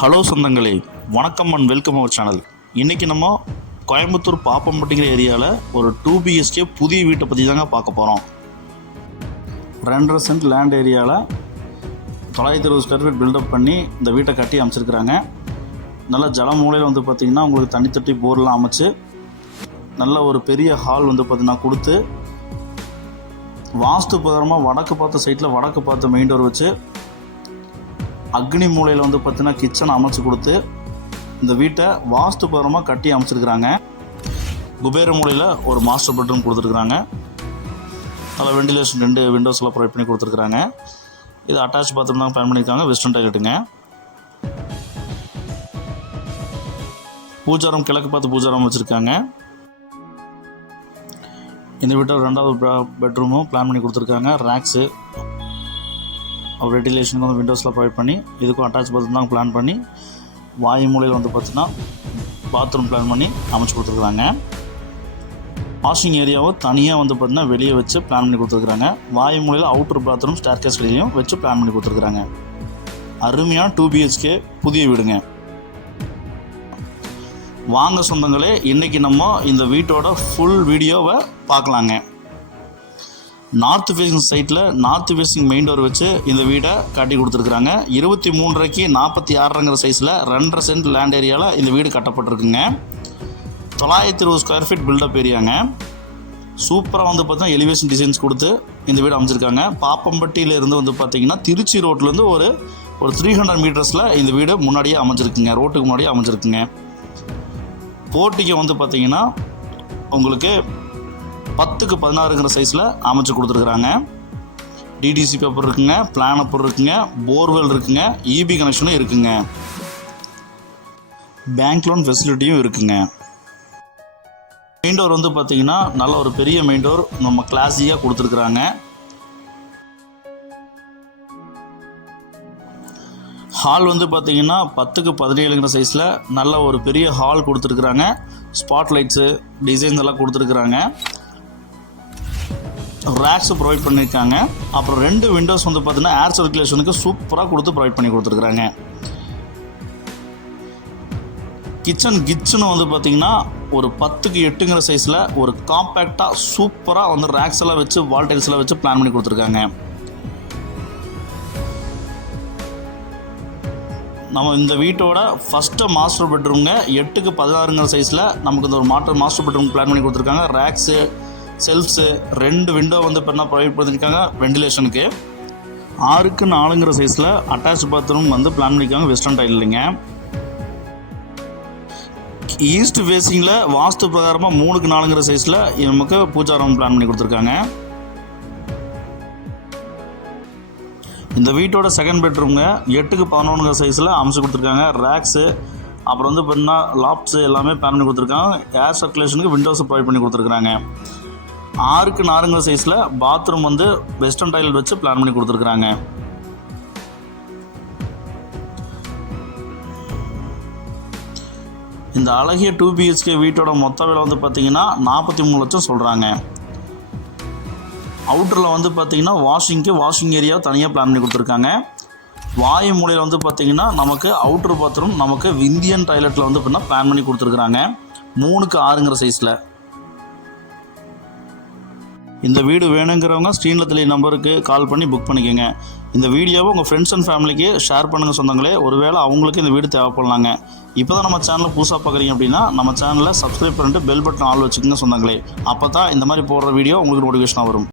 Hello சொந்தங்களே, வணக்கம் and welcome our channel. இன்றைக்கி நம்ம கோயம்புத்தூர் பாப்பம்பட்டிங்கிற ஏரியாவில் ஒரு 2 BHK புதிய வீட்டை பற்றி தாங்க பார்க்க போகிறோம். 2.5 சென்ட் லேண்ட் ஏரியாவில் 920 ஸ்கொயர் ஃபீட் பில்டப் பண்ணி இந்த வீட்டை கட்டி அமைச்சிருக்கிறாங்க. நல்ல ஜல மூலையில் வந்து பார்த்திங்கன்னா உங்களுக்கு தண்ணி தொட்டி போர்லாம் அமைச்சு நல்ல ஒரு பெரிய ஹால் வந்து பார்த்திங்கன்னா கொடுத்து, வாஸ்து பிரகாரமாக வடக்கு பார்த்த சைட்டில் வடக்கு பார்த்த மெயின் டோர் வச்சு அக்னி மூலையில் வந்து பார்த்திங்கன்னா கிச்சன் அமைச்சு கொடுத்து இந்த வீட்டை வாஸ்து பிரகாரமாக கட்டி அமைச்சிருக்கிறாங்க. குபேர மூலையில் ஒரு மாஸ்டர் பெட்ரூம் கொடுத்துருக்குறாங்க. அதில் வெண்டிலேஷன் 2 விண்டோஸில் ப்ரொவைட் பண்ணி கொடுத்துருக்குறாங்க. இது அட்டாச் பாத்ரூம் தான் பிளான் பண்ணியிருக்காங்க. வெஸ்டர்ன் டாய்லெட்டுங்க. பூஜாரம் கிழக்கு பார்த்து பூஜாரம் வச்சுருக்காங்க. இந்த வீட்டில் 2வது பெட்ரூமும் பிளான் பண்ணி கொடுத்துருக்காங்க. ரேக்ஸு வெண்டிலேஷனுக்கு வந்து விண்டோஸில் ப்ரொவைட் பண்ணி இதுக்கும் அட்டாச் பாத்ரூம் தான் பிளான் பண்ணி வாயு மூலையில் வந்து பார்த்திங்கன்னா பாத்ரூம் பிளான் பண்ணி அமைச்சு கொடுத்துருக்குறாங்க. வாஷிங் ஏரியாவை தனியாக வந்து பார்த்திங்கன்னா வெளியே வச்சு பிளான் பண்ணி கொடுத்துருக்குறாங்க. வாயு மூலையில் அவுட்டர் பாத்ரூம் ஸ்டேர்கேஸ் வெளியும் வச்சு பிளான் பண்ணி கொடுத்துருக்குறாங்க. அருமையான 2 BHK புதிய வீடுங்க. வாங்க சொந்தங்களே, இன்றைக்கி நம்ம இந்த வீட்டோட ஃபுல் வீடியோவை பார்க்கலாங்க. நார்த் ஃபேஸிங் சைட்டில் நார்த் ஃபேஸிங் மெயின் டோர் வச்சு இந்த வீடை கட்டி கொடுத்துருக்குறாங்க. 23.5 46 சைஸில் 2.5 சென்ட் லேண்ட் ஏரியாவில் இந்த வீடு கட்டப்பட்டிருக்குங்க. 920 ஸ்கொயர் ஃபீட் பில்டப் ஏரியாங்க. சூப்பராக வந்து பார்த்தீங்கன்னா எலிவேஷன் டிசைன்ஸ் கொடுத்து இந்த வீடு அமைச்சிருக்காங்க. பாப்பம்பட்டியிலேருந்து வந்து பார்த்திங்கன்னா திருச்சி ரோட்லேருந்து ஒரு 300 மீட்டர்ஸில் இந்த வீடு முன்னாடியே அமைஞ்சிருக்குங்க. ரோட்டுக்கு முன்னாடியே அமைஞ்சிருக்குங்க. போர்ட்டிக்கு வந்து பார்த்திங்கன்னா உங்களுக்கு 10க்கு 16 சைஸில் அமைச்சு கொடுத்துருக்குறாங்க. டிடிசி பேப்பர் இருக்குங்க, பிளான் அப்பர் இருக்குங்க, போர்வெல் இருக்குங்க, இபி கனெக்ஷனும் இருக்குங்க, பேங்க் லோன் ஃபெசிலிட்டியும் இருக்குங்க. மெயின் டோர் வந்து பார்த்திங்கன்னா நல்ல ஒரு பெரிய மெயின் டோர் நம்ம கிளாஸியாக கொடுத்துருக்குறாங்க. ஹால் வந்து பார்த்திங்கன்னா 10க்கு 17 சைஸில் நல்ல ஒரு பெரிய ஹால் கொடுத்துருக்குறாங்க. ஸ்பாட் லைட்ஸு டிசைன்ஸ் எல்லாம் கொடுத்துருக்குறாங்க. ரேக்ஸு ப்ரொவைட் பண்ணியிருக்காங்க. அப்புறம் 2 விண்டோஸ் வந்து பார்த்தீங்கன்னா ஏர் சர்க்குலேஷனுக்கு சூப்பராக கொடுத்து ப்ரொவைட் பண்ணி கொடுத்துருக்குறாங்க. கிச்சனு வந்து பார்த்திங்கன்னா ஒரு 10க்கு 8 சைஸில் ஒரு காம்பேக்டாக சூப்பராக வந்து ரேக்ஸ் எல்லாம் வச்சு வால் டைல்ஸ் எல்லாம் வச்சு பிளான் பண்ணி கொடுத்துருக்காங்க. நம்ம இந்த வீட்டோட ஃபஸ்ட்டு மாஸ்டர் பெட்ரூம்ங்க. 8க்கு 16 சைஸில் நமக்கு இந்த ஒரு மாஸ்டர் பெட்ரூம் பிளான் பண்ணி கொடுத்துருக்காங்க. ரேக்ஸு, செல்ஃப்ஸு, 2 விண்டோ வந்து பார்த்தீங்கன்னா ப்ரொவைட் பண்ணியிருக்காங்க வெண்டிலேஷனுக்கு. 6க்கு 4 சைஸில் அட்டாச் பாத்ரூம் வந்து பிளான் பண்ணியிருக்காங்க. வெஸ்டர்ன் டைல்லிங்க. ஈஸ்ட் ஃபேஸிங்கில் வாஸ்து பிரகாரமாக 3க்கு 4 சைஸில் நமக்கு பூஜாரம் பிளான் பண்ணி கொடுத்துருக்காங்க. இந்த வீட்டோட செகண்ட் பெட்ரூம்ங்க. 8க்கு 11 சைஸில் அமைச்சு கொடுத்துருக்காங்க. ரேக்ஸு அப்புறம் வந்து பார்த்தீங்கன்னா லாப்ஸு எல்லாமே பிளான் பண்ணி கொடுத்துருக்காங்க. ஏர் சர்க்குலேஷனுக்கு விண்டோஸை ப்ரொவைட் பண்ணி கொடுத்துருக்குறாங்க. 6க்கு 4 சைஸில் பாத்ரூம் வந்து வெஸ்டர்ன் டைல் வச்சு பிளான் பண்ணி கொடுத்துருக்குறாங்க. இந்த அழகிய 2 BHK வீட்டோட மொத்த விலை வந்து பார்த்திங்கன்னா 43 லட்சம் சொல்கிறாங்க. அவுட்டரில் வந்து பார்த்திங்கன்னா வாஷிங் ஏரியா தனியாக பிளான் பண்ணி கொடுத்துருக்காங்க. வாயு மூலையில் வந்து பார்த்திங்கன்னா நமக்கு அவுட்டர் பாத்ரூம் நமக்கு இந்தியன் டாய்லெட்டில் வந்து பார்த்தீங்கன்னா பிளான் பண்ணி கொடுத்துருக்குறாங்க. 3க்கு 6 சைஸில். இந்த வீடு வேணுங்கிறவங்க ஸ்க்ரீனில் தெரிய நம்பருக்கு கால் பண்ணி புக் பண்ணிக்கோங்க. இந்த வீடியோவை உங்கள் ஃப்ரெண்ட்ஸ் அண்ட் ஃபேமிலிக்கு ஷேர் பண்ணுங்கள் சொந்தங்களே. ஒருவேளை அவங்களுக்கு இந்த வீடு தேவைப்படலாங்க. இப்போ தான் நம்ம சேனலில் புதுசாக பார்க்குறீங்க அப்படின்னா நம்ம சேனலை சப்ஸ்கிரைப் பண்ணிட்டு பெல் பட்டன் ஆல் வச்சுக்கோங்க சொந்தங்களே. அப்போ தான் இந்த மாதிரி போடுற வீடியோ உங்களுக்கு நோட்டிஃபிகேஷனாக வரும்.